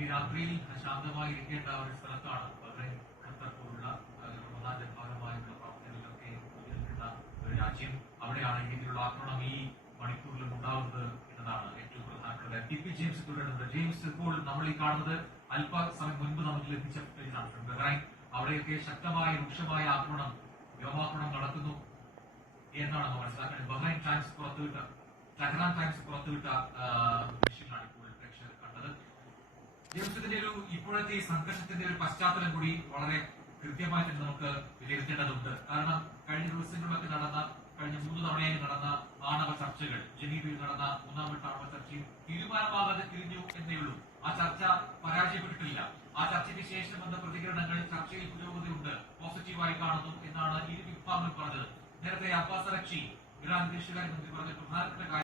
ഈ രാത്രിയിൽ ശാന്തമായി ഇരിക്കേണ്ട ഒരു സ്ഥലത്താണ് ബഹ്റൈൻ, ഖത്തർ പോലുള്ള റമദാന്റെ ഭാഗമായുള്ള പ്രവർത്തനങ്ങളിലൊക്കെ നിൽക്കുന്ന ഒരു രാജ്യം. അവിടെയാണ് ഈ രീതിയിലുള്ള ആക്രമണം ഈ മണിക്കൂറിലും ഉണ്ടാവുന്നത് എന്നതാണ് ഏറ്റവും പ്രധാനപ്പെട്ടത്. TP ജെയിംസ് തുടരുന്നത്. ജെയിംസ്, ഇപ്പോൾ നമ്മൾ ഈ കാണുന്നത് അല്പസമയം മുൻപ് നമുക്ക് ലഭിച്ച ഫുട്ടേജാണ്. ബഹ്റൈൻ, അവിടെയൊക്കെ ശക്തമായ രൂക്ഷമായ ആക്രമണം, വ്യോമാക്രമണം നടക്കുന്നു എന്നാണ് നമ്മൾ മനസ്സിലാക്കുന്നത്. ബഹ്റൈൻ ടൈംസ് പുറത്തുവിട്ട, ടെഹ്റാൻ ടൈംസ് പുറത്തുവിട്ട ദൃശ്യങ്ങളാണ് ഇപ്പോൾ പ്രേക്ഷകർ കണ്ടത്. ജെയിംസിന്റെ ഇപ്പോഴത്തെ ഈ സംഘർഷത്തിന്റെ ഒരു പശ്ചാത്തലം കൂടി വളരെ കൃത്യമായി തന്നെ നമുക്ക് വിലയിരുത്തേണ്ടതുണ്ട്. കാരണം കഴിഞ്ഞ ദിവസങ്ങളിലൊക്കെ കഴിഞ്ഞ 3 തവണയായി നടന്ന ആണവ ചർച്ചകൾ, ജനീവയിൽ നടന്ന 3ാം വട്ട ആണവ ചർച്ചയും തീരുമാനമാകാതെ തിരിഞ്ഞു എന്നേ ഉള്ളൂ. ആ ചർച്ച പരാജയപ്പെട്ടിട്ടില്ല. ആ ചർച്ചയ്ക്ക് ശേഷം വന്ന പ്രതികരണങ്ങൾ ചർച്ചയിൽ പുരോഗതിയുണ്ട്, പോസിറ്റീവായി കാണുന്നു എന്നാണ് ഇരു വിഭാഗങ്ങൾ പറഞ്ഞത്. നേരത്തെ അബ്ബാസ് അറക്ചി, ഇറാൻ വിദേശകാര്യമന്ത്രി പറഞ്ഞ പ്രധാനപ്പെട്ട